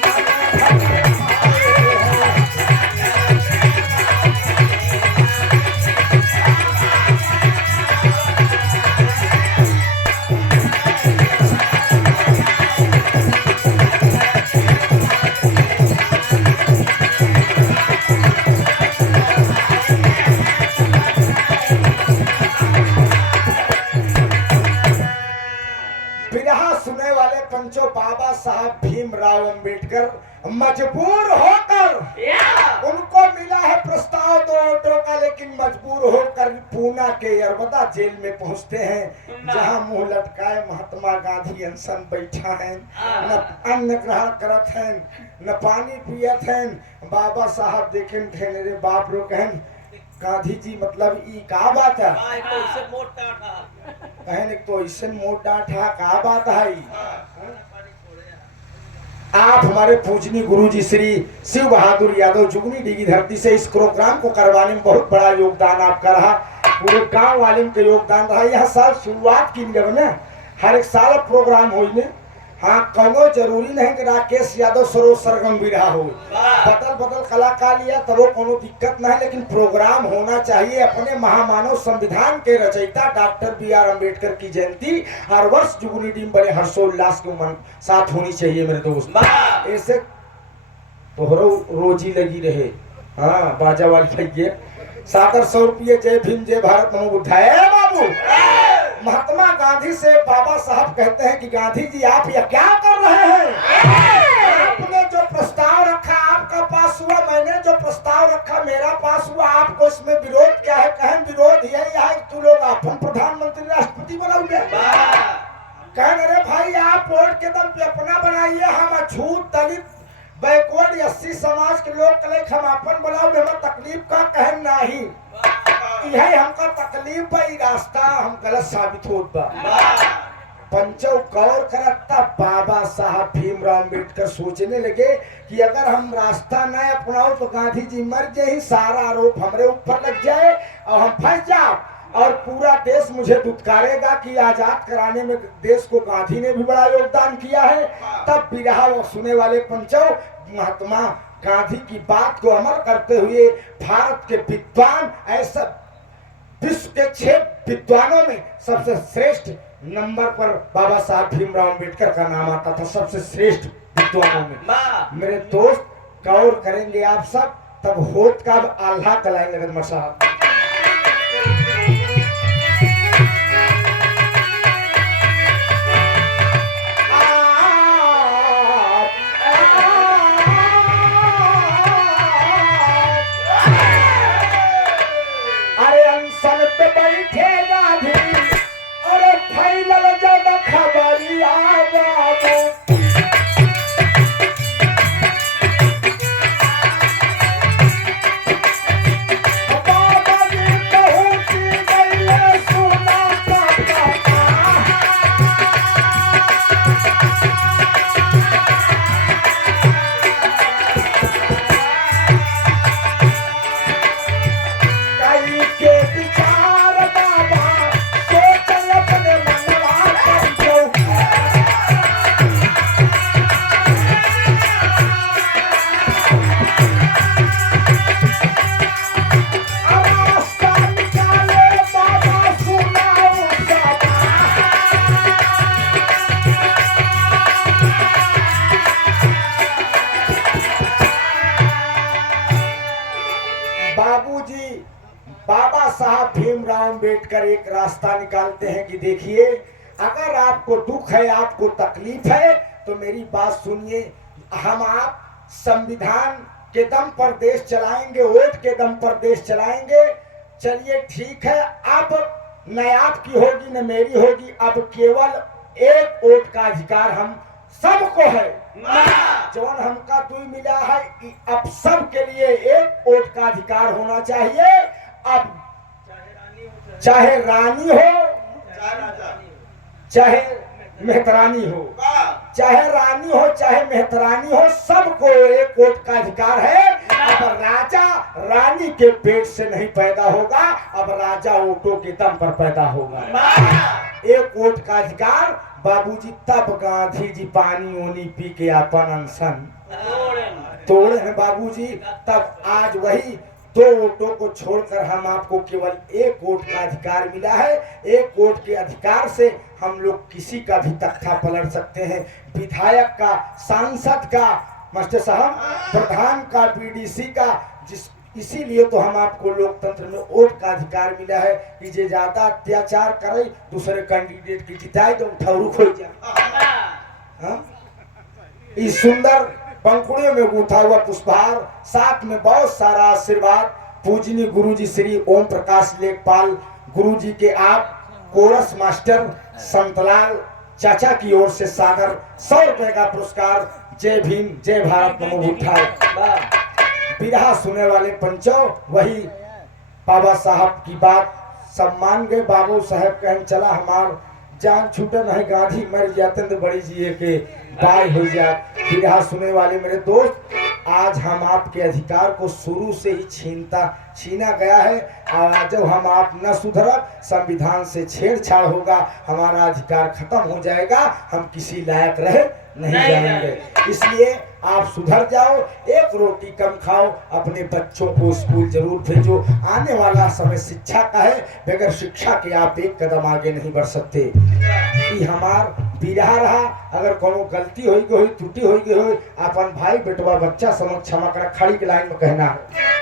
पंचो बाबा साहब भीमराव अम्बेडकर मजबूर होकर उनको मिला है प्रस्ताव 2 ऑटो का, लेकिन मजबूर होकर पूना के यरवदा जेल में पहुंचते हैं जहां मुंह लटकाए महात्मा गांधी अनशन बैठा है, न अन्न ग्रहण करत हैं न पानी पियत हैं। बाबा साहब देखें थे बाप रो कहन गांधी जी मतलब ई का बात है, कहने तो इससे मोटा ठा का बात है। आप हमारे पूजनीय गुरुजी श्री शिव बहादुर यादव जुगनी डिगी धरती से इस प्रोग्राम को करवाने में बहुत बड़ा योगदान आपका रहा। पूरे गांव वाले के योगदान रहा। यह साल शुरुआत की जब ने हर एक साल प्रोग्राम हो ने। हाँ, कौनो जरूरी नहीं कि राकेश यादव सरो सरगम भी रहा हो, बदल बदल कलाकार लिया तब वो कोनो दिक्कत नहीं, लेकिन प्रोग्राम होना चाहिए। अपने महामानव संविधान के रचयिता डॉक्टर B.R. अम्बेडकर की जयंती हर वर्ष जुगनी टीम बड़े हर्षोल्लास के मन साथ होनी चाहिए मेरे दोस्त। ऐसे तोहरो रोजी लगी रहे। हाँ, बाजा वाली लगी 700 रुपये। जय भीम, जय भारत, नमो बुद्धाय। बाबू, महात्मा गांधी से बाबा साहब कहते हैं कि गांधी जी आप यह क्या कर रहे हैं? आपने जो प्रस्ताव रखा आपका पास हुआ, मैंने जो प्रस्ताव रखा मेरा पास हुआ, आपको इसमें विरोध क्या है? कहें विरोध यही है तू लोग अपन प्रधानमंत्री राष्ट्रपति बनाओगे। कहें अरे भाई आप वोट के दम पे अपना बनाइए, हम अछूत दलित बैकवर्ड 80 समाज के लोग कले हम अपन बनाओगे, हमें तकलीफ का कहन नहीं। यही हमका तकलीफ है, रास्ता हम गलत साबित होत बा। पंचो गौर करता बाबा साहब भीमराव अम्बेडकर सोचने लगे कि अगर हम रास्ता न अपनाओ तो गांधी जी मर जाए, सारा आरोप हमरे ऊपर लग जाए और हम फंस जाओ और पूरा देश मुझे दुत्कारेगा कि आजाद कराने में देश को गांधी ने भी बड़ा योगदान किया है। तब बिरहा और सुने वाले पंचो महात्मा गांधी की बात को अमर करते हुए भारत के विद्वान, ऐसा विश्व के 6 विद्वानों में सबसे श्रेष्ठ नंबर पर बाबा साहब भीमराव अम्बेडकर का नाम आता था, सबसे श्रेष्ठ विद्वानों में। मेरे दोस्त गौर करेंगे आप सब, तब होत का आल्हा कलाए लगन मसाहब। बाबा साहब भीमराव अम्बेडकर एक रास्ता निकालते हैं कि देखिए, अगर आपको दुख है, आपको तकलीफ है तो मेरी बात सुनिए। हम आप संविधान के दम पर देश चलाएंगे, वोट के दम पर देश चलाएंगे। चलिए ठीक है, अब न आपकी होगी न मेरी होगी, अब केवल एक वोट का अधिकार हम सबको है। जवन हमका तू मिला है, अब सब के लिए एक वोट का अधिकार होना चाहिए। अब चाहे रानी हो, चाहे मेहतरानी हो, चाहे रानी हो चाहे मेहतरानी हो, सबको एक वोट का अधिकार है। अब राजा रानी के पेट से नहीं पैदा होगा, अब राजा वोटों के दम पर पैदा होगा। एक वोट का अधिकार बाबूजी, तब गांधी जी पानी ओनी पी के अपन अनशन तोड़े हैं बाबूजी। तब आज वही 2 वोटों को छोड़कर हम आपको केवल एक वोट का अधिकार मिला है। एक वोट के अधिकार से हम लोग किसी का भी तख्ता पलट सकते हैं, विधायक का, सांसद का, मास्टर साहब प्रधान का, बीडीसी का। इसीलिए तो हम आपको लोकतंत्र में वोट का अधिकार मिला है कि जे ज्यादा अत्याचार करे दूसरे कैंडिडेट की जिताए तो ठहरू खो जाए। इस सुंदर पंखुड़ियों में गूंथा हुआ पुष्पहार, साथ में बहुत सारा आशीर्वाद पूजनीय गुरुजी श्री ओम प्रकाश लेखपाल गुरुजी के आप कोरस मास्टर संतलाल चाचा की ओर से सागर 100 रुपए का पुरस्कार। जय भीम, जय भारत, नमो बुद्धाय। बिरहा सुने वाले पंचों, वही बाबा साहब की बात सब मान गए। बाबू साहब कहन चला हमार जान छूटे नहीं, गांधी मर जाते तो बड़ी जिए के दाय हो जाए। बिरहा सुने वाले मेरे दोस्त, आज हम आपके अधिकार को शुरू से ही छीना गया है। और जब हम आप न सुधरब, संविधान से छेड़छाड़ होगा, हमारा अधिकार खत्म हो जाएगा, हम किसी लायक रह नहीं जाएंगे। इसलिए आप सुधर जाओ, एक रोटी कम खाओ, अपने बच्चों को स्कूल जरूर भेजो। आने वाला समय शिक्षा का है, बगैर शिक्षा के आप एक कदम आगे नहीं बढ़ सकते। कि हमार बिरहा रहा, अगर कोनो गलती होई गई, त्रुटि होई गई हो, अपन भाई बेटवा बच्चा समझ क्षमा कर, खड़ी के लाइन में कहना है।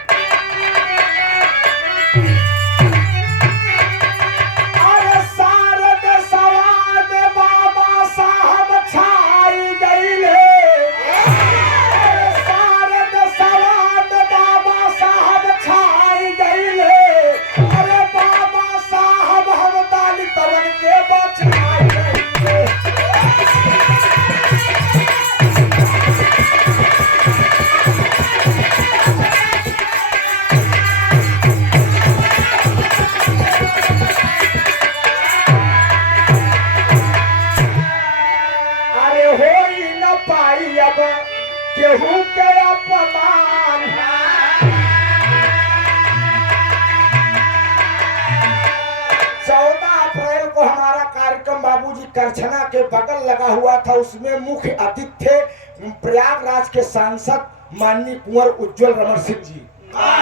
केहू के अपमान 14 अप्रैल को हमारा कार्यक्रम बाबूजी करछना के बगल लगा हुआ था। उसमें मुख्य अतिथि थे प्रयागराज के सांसद माननीय कुंवर उज्जवल रमन सिंह जी,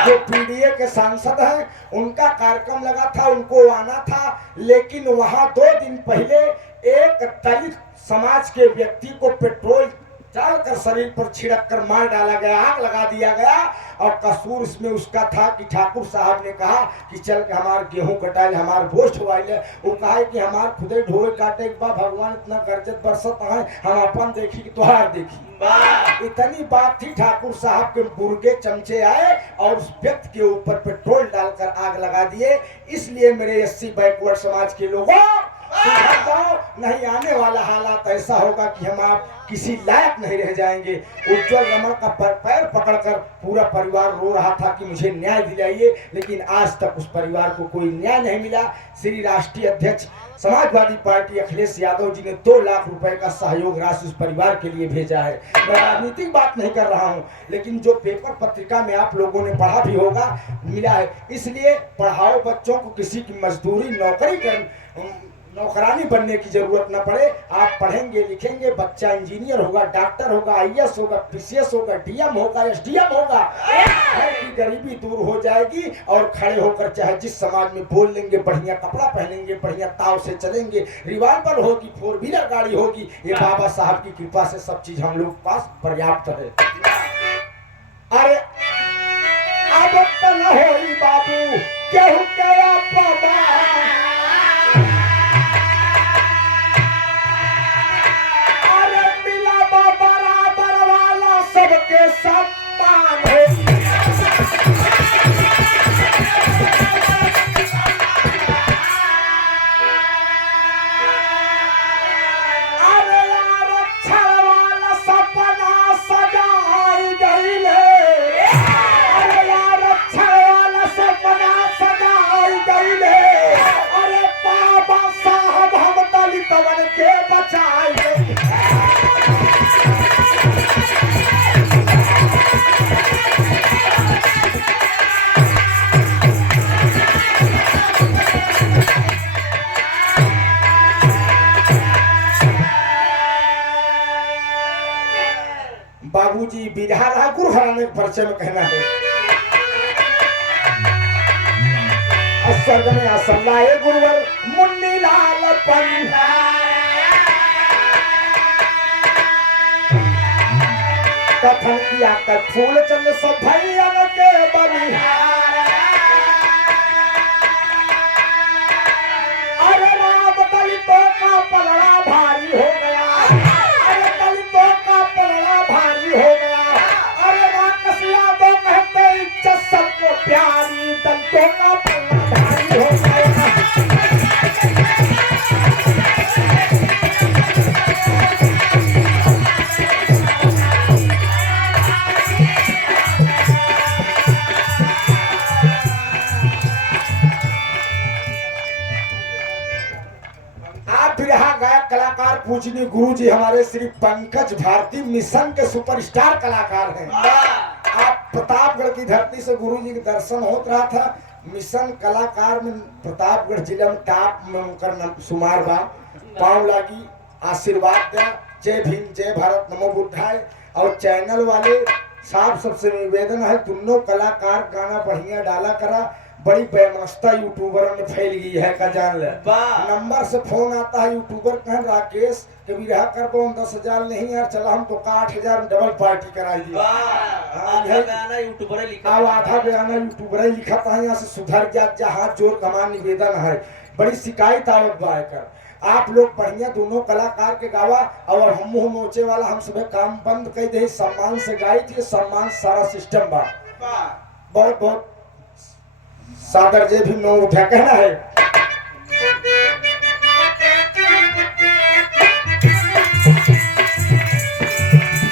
जो पीडीए के सांसद हैं। उनका कार्यक्रम लगा था, उनको आना था, लेकिन वहां 2 दिन पहले एक दलित समाज के व्यक्ति को पेट्रोल डालकर शरीर पर छिड़क कर मार डाला गया, आग लगा दिया गया। और कसूर इसमें उसका था कि ठाकुर साहब ने कहा कि चल के हमार गेहूं कटाए, हमार भोज ठुआइले। वो कहा कि हमार खुदे ढोए काटे के बाद भगवान इतना गर्जत बरसत है, हम अपन देखी कि तुहार देखी। इतनी बात थी, ठाकुर साहब के बुर्गे चमचे आए और उस व्यक्ति के ऊपर पेट्रोल डालकर आग लगा दिए। इसलिए मेरे 80 बैकवर्ड समाज के लोगों, सुधर जाओ, नहीं आने वाला हालात ऐसा होगा कि हम आप किसी लायक नहीं रह जाएंगे। उज्जवल रमन का पैर पकड़कर पूरा परिवार रो रहा था कि मुझे न्याय दिलाइए, लेकिन आज तक उस परिवार को कोई न्याय नहीं मिला। श्री राष्ट्रीय अध्यक्ष समाजवादी पार्टी अखिलेश यादव जी ने 2 लाख रुपए का सहयोग राशि उस परिवार के लिए भेजा है। मैं राजनीतिक बात नहीं कर रहा हूं, लेकिन जो पेपर पत्रिका में आप लोगों ने पढ़ा भी होगा, मिला है। इसलिए पढ़ाओ बच्चों को, किसी की मजदूरी नौकरानी बनने की जरूरत न पड़े। आप पढ़ेंगे लिखेंगे, बच्चा इंजीनियर होगा, डॉक्टर होगा, आईएएस होगा, पीसीएस होगा, डीएम होगा, एसडीएम होगा। की गरीबी दूर हो जाएगी और खड़े होकर चाहे जिस समाज में बोल लेंगे, बढ़िया कपड़ा पहनेंगे, बढ़िया ताव से चलेंगे, रिवाल्वर होगी, 4 व्हीलर गाड़ी होगी। ये बाबा साहब की कृपा से सब चीज हम लोग पास पर्याप्त है। अरे अब तो न होई बाबू केहू के अपमान, सबके सम्मान है। अरे यार अक्षर वाला सपना सजाई गईले, अरे यार अक्षर वाला सपना सजाई गईले। अरे बाबा साहब हम दलितवन के बचाई गईले। बाबूजी बिरहा रहा, गुरु घराने के परिचय में कहना है। असर्ग में असल्लाए गुरुवर मुन्नी लाल पंडा, कथन किया कर फूल चंद सब भैया के बलिहार। अरे राम दलितों का पलड़ा भारी हो गया, अरे दलितों का पलड़ा भारी हो गया। अरे राक्षस यादव कहते इज्जत सबको प्यारी, दलितों का पलड़ा भारी हो गया। कलाकार पूजनीय गुरु जी हमारे श्री पंकज भारती मिशन के सुपरस्टार कलाकार हैं। आप प्रतापगढ़ की धरती से गुरु जी के दर्शन होत रहा था। मिशन कलाकार में प्रतापगढ़ जिले में टॉप में उनका नाम सुमार बा। पाँव लागी आशीर्वाद दें। जय भीम जय भारत नमो बुद्धाय। और चैनल वाले साहब सबसे निवेदन है दोनों कलाकार गाना बढ़िया डाला करा। बड़ी बेमस्ता यूट्यूबर में फैल गई है का जान ले। नंबर से फोन आता है यूट्यूबर कहें राकेश के विरहा कर दो 10,000 नहीं यार चला हम तो 8,000 डबल पार्टी कराई दी। आधा गाना यूट्यूबर लिखा आधा गाना यूट्यूबर लिखा था। यहाँ से सुधर जा जहाँ जोर कमा निवेदन है। बड़ी शिकायत आवत बा कर। आप लोग बढ़िया दोनों कलाकार के गावा और हम मुंह नोचे वाला हम सब काम बंद कर दे। सम्मान से गाई थी। सम्मान सारा सिस्टम बा। बहुत बहुत सादर जे भी नो उठा कहना है।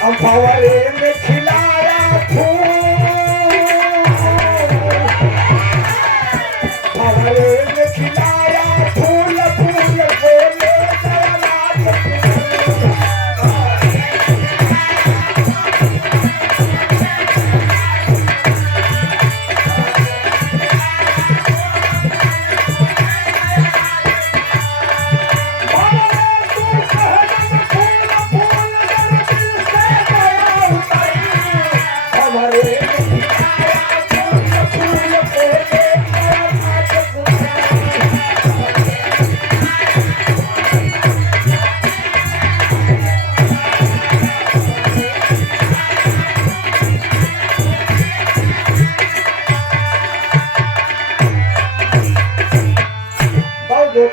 हम फवारे में खिलाया फूल, फवारे में खिलाया फूल फूल बोले